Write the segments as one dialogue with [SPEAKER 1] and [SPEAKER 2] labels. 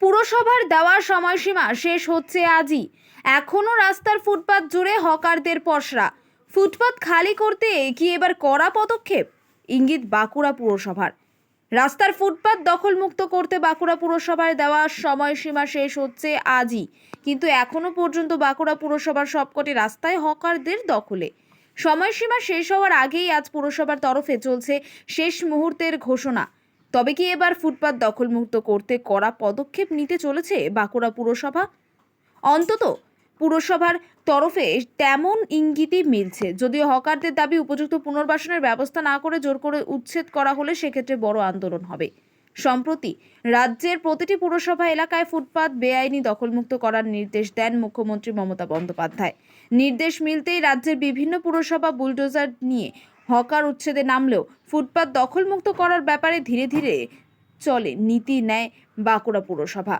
[SPEAKER 1] পুরসভার দেওয়া সময়সীমা শেষ হচ্ছে আজই। এখনও রাস্তার ফুটপাত জুড়ে হকারদের পসরা। ফুটপাত খালি করতে কি এবার কড়া পদক্ষেপ। ইঙ্গিত বাঁকুড়া পুরসভার। রাস্তার ফুটপাত দখলমুক্ত করতে বাঁকুড়া পুরসভার দেওয়া সময়সীমা শেষ হচ্ছে আজই। কিন্তু এখনও পর্যন্ত বাঁকুড়া পুরসভার সবকটি রাস্তায় হকারদের দখলে। সময়সীমা শেষ হওয়ার আগেই আজ পুরসভার তরফে চলছে শেষ মুহূর্তের ঘোষণা। তবে কি এবার ফুটপাত দখলমুক্ত করতে কড়া পদক্ষেপ নিতে চলেছে বাঁকুড়া পুরসভা? অন্তত পুরসভার তরফে তেমন ইঙ্গিতই মিলছে। যদিও হকারদের দাবি, উপযুক্ত পুনর্বাসনের ব্যবস্থা না করে জোর করে উচ্ছেদ করা হলে সেক্ষেত্রে বড় আন্দোলন হবে। সম্প্রতি রাজ্যের প্রতিটি পুরসভা এলাকায় ফুটপাত বেআইনি দখলমুক্ত করার নির্দেশ দেন মুখ্যমন্ত্রী মমতা বন্দ্যোপাধ্যায়। নির্দেশ মিলতেই রাজ্যের বিভিন্ন পুরসভা বুলডোজার নিয়ে হকার উচ্ছেদে নামলেও ফুটপাত দখলমুক্ত করার ব্যাপারে ধীরে ধীরে চলে নীতি নেয় বাঁকুড়া পুরসভা।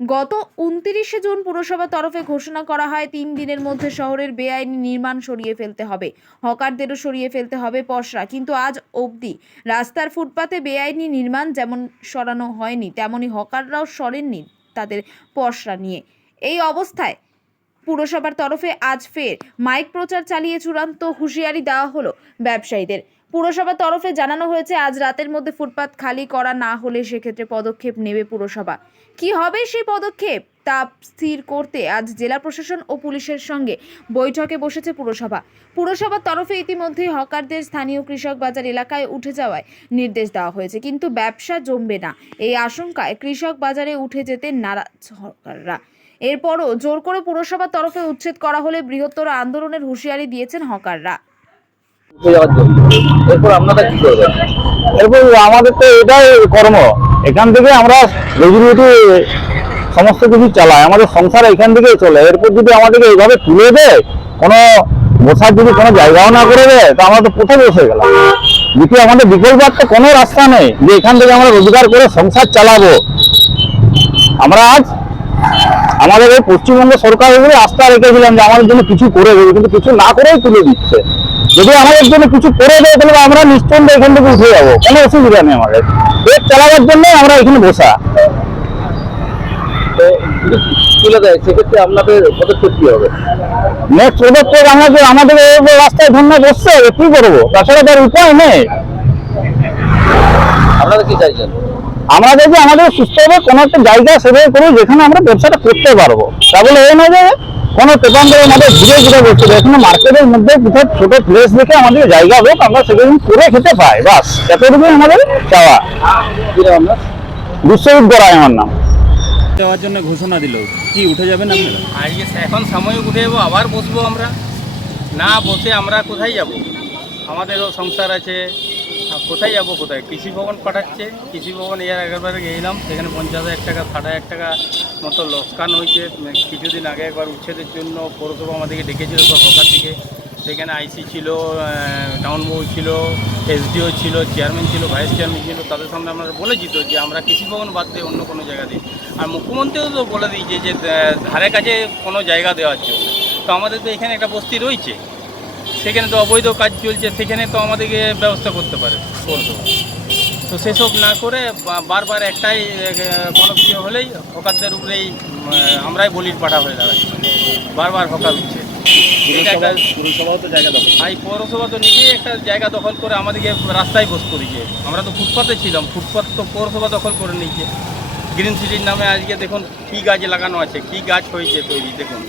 [SPEAKER 1] গত উনত্রিশে জুন পুরসভা তরফে ঘোষণা করা হয়, তিন দিনের মধ্যে শহরের বেআইনি নির্মাণ সরিয়ে ফেলতে হবে। হকারদেরও সরিয়ে ফেলতে হবে পসরা। কিন্তু আজ অবধি রাস্তার ফুটপাতে বেআইনি নির্মাণ যেমন সরানো হয়নি তেমনই হকাররাও সরেননি তাদের পসরা নিয়ে। এই অবস্থায় পুরসভার তরফে আজ ফের মাইক প্রচার চালিয়ে চূড়ান্ত হুঁশিয়ারি দেওয়া হলো ব্যবসায়ীদের। পুরসভার তরফে জানানো হয়েছে, আজ রাতের মধ্যে ফুটপাত খালি করা না হলে সেক্ষেত্রে পদক্ষেপ নেবে পুরসভা। কি হবে সেই পদক্ষেপ? তা স্থির করতে আজ জেলা প্রশাসন ও পুলিশের সঙ্গে বৈঠকে বসেছে পুরসভা। পুরসভার তরফে ইতিমধ্যেই হকারদের স্থানীয় কৃষক বাজার এলাকায় উঠে যাওয়ায় নির্দেশ দেওয়া হয়েছে, কিন্তু ব্যবসা জমবে না। এই আশঙ্কায় কৃষক বাজারে উঠে যেতে নারাজ হকাররা। এরপরও জোর করে পুরসভার তরফে উচ্ছেদ করা হলে বৃহত্তর আন্দোলনের হুঁশিয়ারি দিয়েছেন হকাররা।
[SPEAKER 2] এরপর আপনারা
[SPEAKER 3] আমাদের তো এটাই কর্ম। এখান থেকে আমরা রুজি সমস্ত কিছু চালাই। আমাদের সংসার এখান থেকেই চলে। এরপর যদি আমাদেরকে এইভাবে তুলে দেয়, কোনো বসার যদি কোনো জায়গাও না করে দেয়, তো আমরা তো কোথায় বসে গেলাম? দ্বিতীয়, আমাদের বিকল্প তো কোনো রাস্তা নেই যে এখান থেকে আমরা রোজগার করে সংসার চালাবো। আমরা আজ আমাদের এই পশ্চিমবঙ্গ সরকার উপরে আস্থা রেখেছিলাম যে আমাদের জন্য কিছু করে দেবে কিন্তু কিছু না করেই তুলে দিচ্ছে। যদি আমাদের জন্য কিছু করে দেয় তাহলে আমরা নিশ্চিন্ত এখান থেকে উঠে যাব। কোনো অসুবিধা নেই আমাদের। পেট চালাবার জন্য আমরা এখানে বসা।
[SPEAKER 2] তো তুলে দেয় সেক্ষেত্রে আপনাদের পদক্ষেপ কি হবে?
[SPEAKER 3] নেক্সট পদক্ষেপ আমাদের আমাদের রাস্তায় ধন্য বসছে কি করব? তাছাড়া তার উপায় নেই।
[SPEAKER 2] আপনারা কি চাইছেন?
[SPEAKER 3] আমরা যদি আমাদের সুস্থভাবে কোনো একটা জায়গা সেভাবে করব যেখানে আমরা ব্যবসাটা করতে পারব। তা বলে এই নয় যে কোনো দোকানদারের মধ্যে ঘুরে ঘুরে বসছে এখানে মার্কেটের মধ্যে কোথাও ছোট প্লেস দেখে আমাদের জায়গা হোক আমরা সেখানে করে খেতে পাই। বাস এতটুকুই আমাদের চাওয়া। বিশ্বজিৎ গড়াই আমার নাম।
[SPEAKER 4] দেওয়ার জন্য ঘোষণা দিল। কি উঠে যাবেন আপনারা?
[SPEAKER 5] আজকে এখন সময় উঠে যাব আবার বসবো আমরা। না বসে আমরা কোথায় যাব? আমাদেরও সংসার আছে কোথায় যাব কোথায়? কৃষি ভবন পাঠাচ্ছে। কৃষি ভবন এর আগেরবারে গেছিলাম সেখানে পঞ্চাশ হাজার টাকা, ষাট হাজার টাকা মতো লোকসান হয়েছে। কিছুদিন আগে একবার উচ্ছেদের জন্য পৌরসভা আমাদেরকে ডেকেছিল সব সরকার থেকে। সেখানে আইসি ছিল টাউন বউ ছিল এসডিও ছিল চেয়ারম্যান ছিল ভাইস চেয়ারম্যান ছিল। তাদের সামনে আমরা বলেছি তো যে আমরা কৃষি ভবন বাদ দিয়ে অন্য কোনো জায়গা দিই আর মুখ্যমন্ত্রীও তো বলে দিয়েছে যে ধারে কাছে কোনো জায়গা দেওয়ার জন্য। তো আমাদের তো এখানে একটা বস্তি রয়েছে। সেখানে তো অবৈধ কাজ চলছে সেখানে তো আমাদেরকে ব্যবস্থা করতে পারে। তো সেসব না করে বারবার একটাই কোনো কিছু হলেই হকারদের উপরেই আমরাই বলির পাঠা হয়ে দাঁড়াচ্ছি। বারবার হকার হচ্ছে। এই পৌরসভা তো নিজেই একটা জায়গা দখল করে আমাদেরকে রাস্তায় বস করেছে। আমরা তো ফুটপাতে ছিলাম ফুটপাত তো পৌরসভা দখল করে নিয়েছে। গ্রিন সিটির নামে আজকে দেখুন কী গাছ লাগানো আছে কী গাছ হয়েছে তৈরি দেখুন।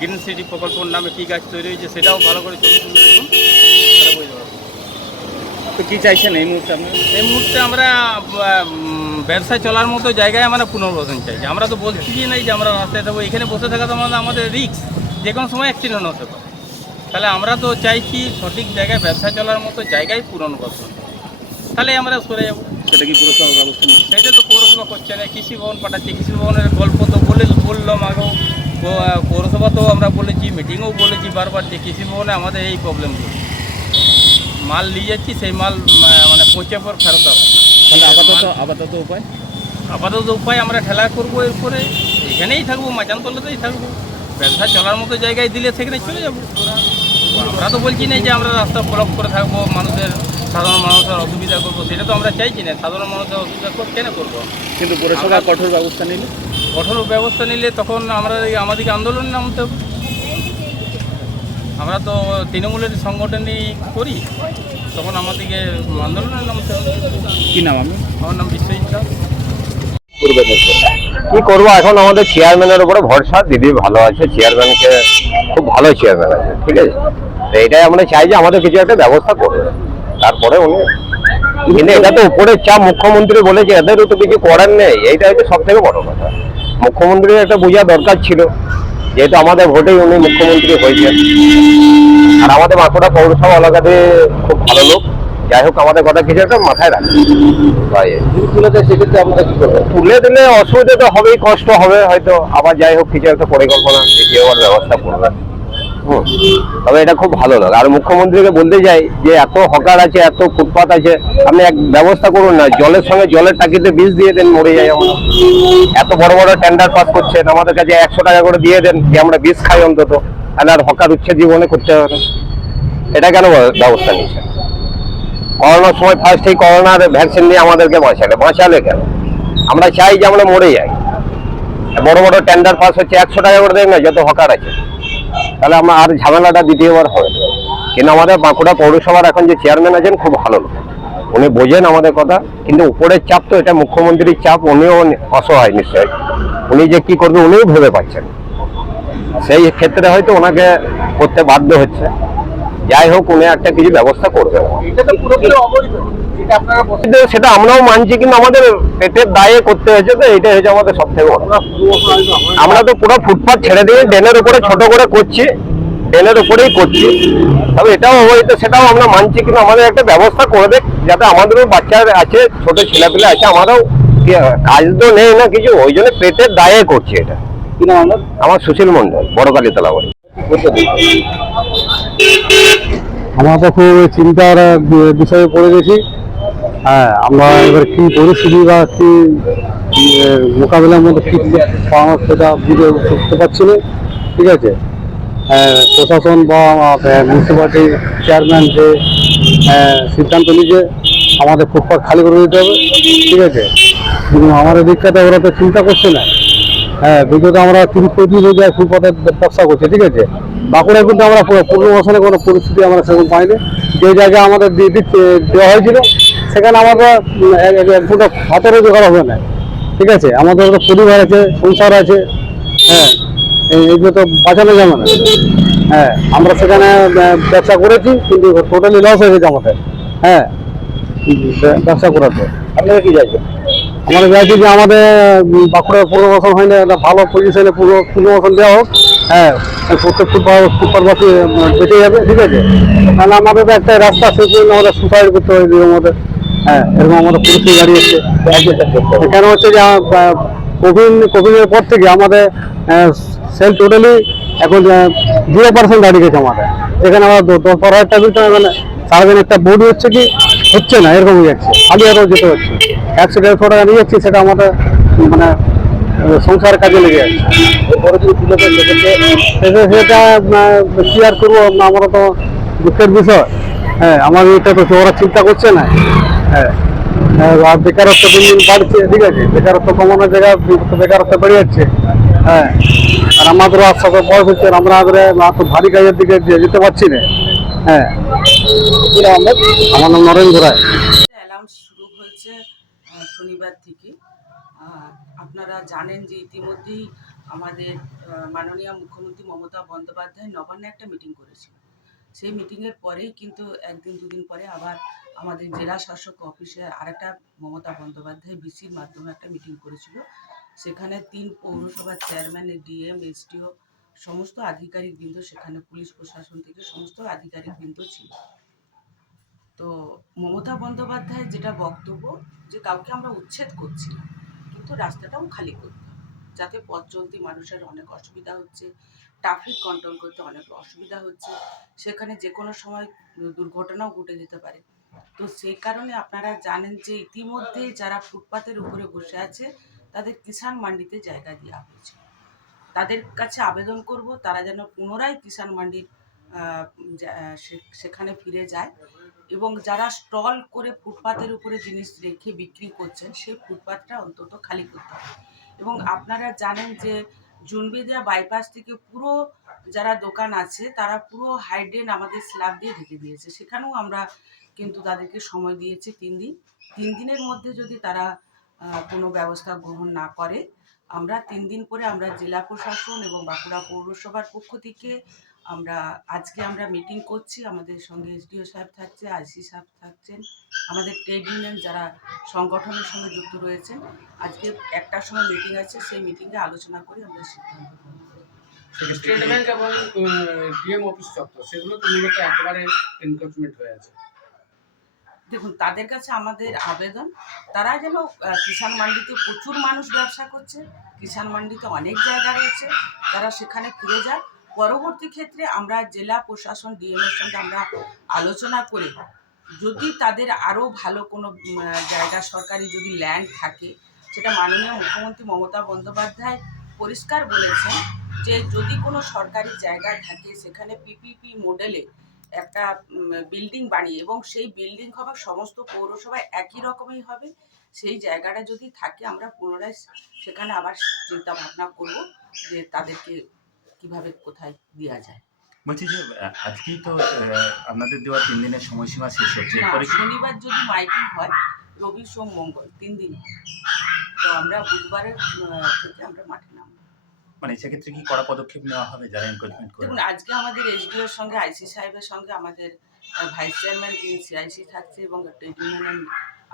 [SPEAKER 5] গ্রিন সিটি প্রকল্পর নামে কী গাছ তৈরি হয়েছে সেটাও ভালো করে তুলে দেখুন। তাহলে বুঝতে পারবেন।
[SPEAKER 4] তো কী চাইছেন এই মুহূর্তে আপনারা?
[SPEAKER 5] এই মুহূর্তে আমরা ব্যবসা চলার মতো জায়গায় আমরা পুনর্বাসন চাইছি আমরা তো বলছি যে নাই যে আমরা রাস্তায় থাকব এখানে বসে থাকা তো আমাদের আমাদের রিস্ক যে কোনো সময় অ্যাক্সিডেন্ট হতে পারে। তাহলে আমরা তো চাইছি সঠিক জায়গায় ব্যবসা চলার মতো জায়গায় পুনর্বাসন। তাহলে আমরা সরে যাব।
[SPEAKER 4] সেটা কি পুরসভা ব্যবস্থা
[SPEAKER 5] সেটা তো পৌরসভা করছে না কৃষি ভবন পাঠাচ্ছে। কৃষি ভবনের গল্প তো বলে বললাম আগেও। তো আমরা বলেছি মিটিংও বলেছি বারবার যে কৃষি ভবনে আমাদের এই প্রবলেমগুলো মাল নিয়ে যাচ্ছি সেই মাল মানে পৌঁছে পর ফেরত
[SPEAKER 4] তাহলে আপাতত আপাতত উপায়?
[SPEAKER 5] আপাতত উপায় আমরা ঠেলা করব এরপরে। এখানেই থাকব মাচান তলাতেই থাকব। ব্যবসা চলার মতো জায়গায় দিলে সেখানে চলে যাব। আমরা তো বলছি না যে আমরা রাস্তা ব্লক করে থাকব মানুষের সাধারণ মানুষের অসুবিধা করব সেটা তো আমরা চাইছি না। সাধারণ মানুষের অসুবিধা কর- কেন করব?
[SPEAKER 4] কিন্তু পুরসভা কঠোর ব্যবস্থা নিলে?
[SPEAKER 5] কঠোর ব্যবস্থা নিলে তখন আমরা আমাদেরকে আন্দোলনে নামতে হবে। আমরা তো তৃণমূলের সংগঠনই করি তখন আমাদেরকে আন্দোলনে নামতে হবে।
[SPEAKER 3] কি নাম আমি
[SPEAKER 5] আমার নাম বিশ্বজিৎ?
[SPEAKER 6] কি করব এখন? আমাদের চেয়ারম্যানের উপরে ভরসা দিদি ভালো আছে চেয়ারম্যানকে খুব ভালো চেয়ারম্যান আছে ঠিক আছে? তো এটাই আমরা চাই যে আমাদের কিছু একটা ব্যবস্থা করবে তারপরে উনি কিন্তু এটা তো উপরে চাপ মুখ্যমন্ত্রী বলেছে এদেরও তো কিছু করার নেই। এইটা হচ্ছে সব থেকে বড় কথা। মুখ্যমন্ত্রীর একটা বোঝা দরকার ছিল যেহেতু আমাদের ভোটেই উনি মুখ্যমন্ত্রী হয়েছেন। আর আমাদের বাঁকুড়া পৌরসভা এলাকাতে খুব ভালো লোক। যাই হোক আমাদের কথা কিছু একটা মাথায়
[SPEAKER 2] যদি তুলে দেয় সেক্ষেত্রে আপনারা কি করবেন
[SPEAKER 6] তুলে দিলে অসুবিধা তো হবেই কষ্ট হবে হয়তো। আবার যাই হোক কিছু একটা পরিকল্পনা দেখিয়ে হওয়ার ব্যবস্থা করবে হুম। তবে এটা খুব ভালো লাগে আর মুখ্যমন্ত্রীকে বলতে চাই যে, এত হকার আছে, এত ফুটপাত আছে, আপনি এক ব্যবস্থা করুন না, জলের সঙ্গে জলের টাকিতে বিষ দিয়ে দেন, মরে যাই আমরা। এত বড় বড় টেন্ডার পাস করছেন, আমাদের কাছে একশো টাকা করে দিয়ে দেন, যে আমরা বিষ খাই অন্তত। আর হকার উচ্ছেদ জীবনে করতে হবে না। এটা কেন ব্যবস্থা নিচ্ছেন করোনার সময় ফার্স্ট এই করোনার ভ্যাকসিন দিয়ে আমাদেরকে বাঁচালে। বাঁচালে কেন? আমরা চাই যে আমরা মরে যাই। বড় বড় টেন্ডার পাস হচ্ছে, একশো টাকা করে দেয় না, যত হকার আছে। তাহলে আমার আর ঝামেলাটা দ্বিতীয়বার হবে কিন্তু আমাদের বাঁকুড়া পৌরসভার এখন যে চেয়ারম্যান আছেন, খুব ভালো উনি বোঝেন আমাদের কথা, কিন্তু উপরের চাপ তো এটা মুখ্যমন্ত্রীর চাপ, উনিও অসহায় নিশ্চয়। উনি যে কি করবে উনিও ভেবে পাচ্ছেন। সেই ক্ষেত্রে হয়তো ওনাকে করতে বাধ্য হচ্ছে। যাই হোক, উনি একটা কিছু ব্যবস্থা করবে
[SPEAKER 2] এটা আপনারা বলছেন
[SPEAKER 6] কিন্তু সেটা আমরাও মানছি কিন্তু আমাদের পেটের দায়ে করতে হয়েছে তো এটাই হচ্ছে আমাদের সব থেকে বড়। আমরা তো পুরো ফুটপাথ ছেড়ে দিয়ে ড্রেনের উপরে ছোট করে করছি ড্রেনের উপরেই করছি। তবে এটাও অবৈধ সেটাও আমরা মানছি কিন্তু আমাদের একটা ব্যবস্থা করে দেখ যাতে আমাদেরও বাচ্চারা আছে ছোট ছেলেপিলে আছে আমারও কাজ তো নেই না কিছু ওই জন্য পেটের দায়ে করছি এটা। আমার সুশীল মন্ডল বড় কালীতলা বাড়ি
[SPEAKER 7] আমরা তো খুব চিন্তার বিষয়ে পড়ে গেছি। হ্যাঁ আমরা এবার কি পরিস্থিতি বা কি মোকাবিলার মধ্যে কি সেটা বুঝে উঠতে পারছি না ঠিক আছে? প্রশাসন বা মিউনিসিপালিটি চেয়ারম্যান যে সিদ্ধান্ত নিয়েছে আমাদের ফুটপাথ খালি করে দিতে হবে ঠিক আছে? কিন্তু আমাদের দিকটাতে ওরা তো চিন্তা করছে না। হ্যাঁ বিগত আমরা তিরিশ পঁয়ত্রিশ জায়গায় ফুটপাতের ব্যবসা করছি ঠিক আছে? বাঁকুড়ায় কিন্তু আমরা পুরো পুনর্বাসনের কোনো পরিস্থিতি আমরা সেরকম পাইনি। যে জায়গায় আমাদের দিয়ে দেওয়া হয়েছিল সেখানে আমাদের এক- এক ফুটো হাতেরও হবে না ঠিক আছে? আমাদের তো পরিবার আছে সংসার আছে হ্যাঁ এইগুলো তো বাঁচানো যাবে না। হ্যাঁ আমরা সেখানে ব্যবসা করেছি কিন্তু টোটালি লস হয়ে গেছে আমাদের। হ্যাঁ ব্যব- ব্যবসা করাতে
[SPEAKER 2] আপনারা কি চাইছেন?
[SPEAKER 7] আমরা চাইছি যে আমাদের বাঁকুড়ার পুনর্বাসন হয়নি একটা ভালো পজিশনে পুরো পুনর্বাসন দেওয়া হোক। হ্যাঁ প্রত্যেক ফুটপাত ফুটপাতবাসী উম, বেঁচে যাবে ঠিক আছে? তাহলে আমাদের তো একটা রাস্তা শেষ পর্যন্ত আমাদের সুসাইড করতে হবে আমাদের হ্যাঁ এরকম আমাদের পরিস্থিতি দাঁড়িয়েছে কেন হচ্ছে যে কোভিড কোভিডের পর থেকে আমাদের সেল টোটালি এখন জিরো পার্সেন্ট দাঁড়িয়ে গেছে আমাদের। এখানে আমরা দশ বারো হাজার টাকা মানে সারাদিন একটা বোর্ড হচ্ছে কি হচ্ছে না এরকম যাচ্ছে খালি আরও যেতে হচ্ছে। একশো দেড়শো টাকা নিয়ে যাচ্ছি সেটা আমাদের মানে আহ, সংসারের কাজে লেগে
[SPEAKER 2] সেক্ষেত্রে
[SPEAKER 7] সেটা কি আর করব আমরা তো দুঃখের বিষয়। হ্যাঁ আমার এটা তো ওরা চিন্তা করছে না। হ্যাঁ হ্যাঁ, আর বেকারত্ব দিন দিন বাড়ছে ঠিক আছে? বেকারত্ব কমানোর জায়গায় বেকারত্ব বেড়ে যাচ্ছে। হ্যাঁ আর আমাদেরও আস্তে আস্তে বয়স হচ্ছে আমরা আগে এত ভারী কাজের দিকে যেতে পারছি না। হ্যাঁ। আমার নাম নরেন্দ্র রায়
[SPEAKER 8] অ্যালাউন্স শুরু হয়েছে আহ, শনিবার থেকে আর আপনারা জানেন যে ইতিমধ্যেই আমাদের মাননীয় মুখ্যমন্ত্রী মমতা বন্দ্যোপাধ্যায় নবান্নে একটা মিটিং করেছিল। সেই মিটিংয়ের পরেই কিন্তু একদিন, দুদিন পরে আবার আমাদের জেলা শাসক অফিসে আরেকটা মমতা বন্দ্যোপাধ্যায় বিসির মাধ্যমে একটা মিটিং করেছিল। সেখানে তিন পৌরসভার চেয়ারম্যান ডিএম এসডিও সমস্ত আধিকারিক বৃন্দ, সেখানে পুলিশ প্রশাসন থেকে সমস্ত আধিকারিক বৃন্দ ছিল। তো মমতা বন্দ্যোপাধ্যায়ের যেটা বক্তব্য, যে কাউকে আমরা উচ্ছেদ করছি না কিন্তু রাস্তাটাও খালি করতে হবে। যাতে পথ চলতি মানুষের অনেক অসুবিধা হচ্ছে ট্রাফিক কন্ট্রোল করতে অনেক অসুবিধা হচ্ছে, সেখানে যে কোনো সময় দুর্ঘটনাও ঘটে যেতে পারে। তো সেই কারণে আপনারা জানেন যে ইতিমধ্যে যারা ফুটপাতের উপরে বসে আছে, তাদের কিষাণ মান্ডিতে জায়গা দেওয়া হয়েছে। তাদের কাছে আবেদন করব, তারা যেন পুনরায় কিষাণ মান্ডির সেখানে ফিরে যায় এবং যারা স্টল করে ফুটপাতের উপরে জিনিস রেখে বিক্রি করছেন, সেই ফুটপাতটা অন্তত খালি করতে হবে। এবং আপনারা জানেন যে জুনবেদিয়া বাইপাস থেকে পুরো যারা দোকান আছে, তারা পুরো হাইড্রেন আমাদের স্ল্যাব দিয়ে ঢেকে দিয়েছে। সেখানেও আমরা কিন্তু তাদেরকে সময় দিয়েছি তিন দিন। তিন দিনের মধ্যে যদি তারা কোনো ব্যবস্থা গ্রহণ না করে, আমরা তিন দিন পরে আমরা জেলা প্রশাসন এবং বাঁকুড়া পৌরসভার পক্ষ থেকে আমরা আজকে আমরা মিটিং করছি আমাদের সঙ্গে এসডিও সাহেব থাকছে আইসি সাহেব থাকছেন আমাদের ট্রেড ইউনিয়ন যারা সংগঠনের সঙ্গে যুক্ত রয়েছেন আজকে একটার সময় মিটিং আছে সেই মিটিংয়ে আলোচনা করে আমরা সিদ্ধান্ত নেব।
[SPEAKER 9] স্টেট ব্যাংক এবং ডিএম অফিস চত্বর সেগুলো তো মূলত একেবারে এনক্রোচমেন্ট হয়ে আছে।
[SPEAKER 8] দেখুন তাদের কাছে আমাদের আবেদন তারা যেন কিষাণ মান্ডিতে প্রচুর মানুষ ব্যবসা করছে কিষাণ মান্ডিতে অনেক জায়গা রয়েছে তারা সেখানে ফিরে যায় পরবর্তী ক্ষেত্রে আমরা জেলা প্রশাসন ডিএমের সঙ্গে আমরা আলোচনা করে যদি তাদের আরও ভালো কোনো জায়গা সরকারি যদি ল্যান্ড থাকে, সেটা মাননীয় মুখ্যমন্ত্রী মমতা বন্দ্যোপাধ্যায় পরিষ্কার বলেছেন যে যদি কোনো সরকারি জায়গা থাকে, সেখানে পিপিপি মডেলে একটা বিল্ডিং বানিয়ে এবং সেই বিল্ডিং হবে সমস্ত পৌরসভায় একই রকমই হবে, সেই জায়গাটা যদি থাকে, আমরা পুনরায় সেখানে আবার চিন্তা ভাবনা করব যে তাদেরকে কীভাবে কোথায় দেওয়া যায়?
[SPEAKER 10] বলছি যে আজকেই তো আপনাদের দেওয়া তিন দিনের সময়সীমা শেষ হচ্ছে। এরপরে
[SPEAKER 8] শনিবার যদি মাইকিং হয় রবি সোম মঙ্গল তিন দিন। তো আমরা বুধবারের থেকে আমরা মাঠে নামবো।
[SPEAKER 10] মানে সেক্ষেত্রে কি কড়া পদক্ষেপ নেওয়া হবে যারা এনক্রোচমেন্ট করে?
[SPEAKER 8] দেখুন আজকে আমাদের এসডিওর সঙ্গে আইসি সাহেবের সঙ্গে আমাদের ভাইস চেয়ারম্যান যিনি সিআইসি থাকছে এবং ট্রেড ইউনিয়নের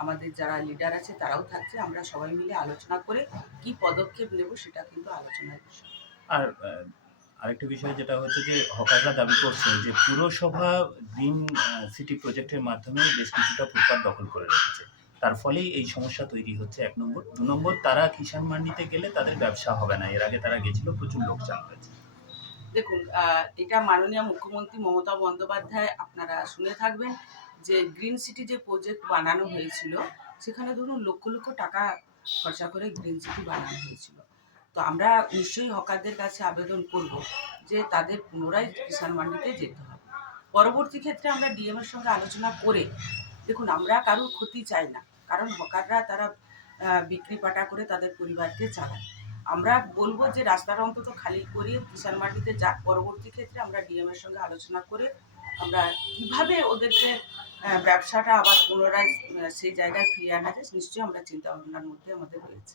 [SPEAKER 8] আমাদের যারা লিডার আছে তারাও থাকছে। আমরা সবাই মিলে আলোচনা করে কি পদক্ষেপ নেব সেটা কিন্তু আলোচনার বিষয়।
[SPEAKER 10] আর আরেকটা বিষয় যেটা হচ্ছে যে হকাররা দাবি করছে যে পুরসভা গ্রিন সিটি প্রজেক্টের মাধ্যমে বেশ কিছুটা ফুটপাত দখল করে রেখেছে। তার ফলেই এই সমস্যা তৈরি হচ্ছে এক নম্বর। দু নম্বর, তারা কিষাণ মান্ডিতে গেলে তাদের ব্যবসা হবে না। এর আগে তারা গেছিল, প্রচুর লোকসান হয়েছে
[SPEAKER 8] দেখুন এটা মাননীয় মুখ্যমন্ত্রী মমতা বন্দ্যোপাধ্যায় আপনারা শুনে থাকবেন যে গ্রিন সিটি যে প্রজেক্ট বানানো হয়েছিল, সেখানে ধরুন লক্ষ লক্ষ টাকা খরচা করে গ্রিন সিটি বানানো হয়েছিল। তো আমরা নিশ্চয়ই হকারদের কাছে আবেদন করব যে তাদের পুনরায় কিষাণ মান্ডিতে যেতে হবে। পরবর্তী ক্ষেত্রে আমরা ডিএম এর সঙ্গে আলোচনা করে দেখুন, আমরা কারোর ক্ষতি চাই না, কারণ হকাররা তারা বিক্রি পাটা করে তাদের পরিবারকে চালায়। আমরা বলব যে রাস্তাটা অন্তত খালি করিয়ে কিষাণ মাটিতে যাক, পরবর্তী ক্ষেত্রে আমরা ডিএম এর সঙ্গে আলোচনা করে আমরা কীভাবে ওদেরকে ব্যবসাটা আবার পুনরায় সেই জায়গায় ফিরিয়ে আনা যায়, নিশ্চয়ই আমরা চিন্তা ভাবনার মধ্যে আমাদের রয়েছে।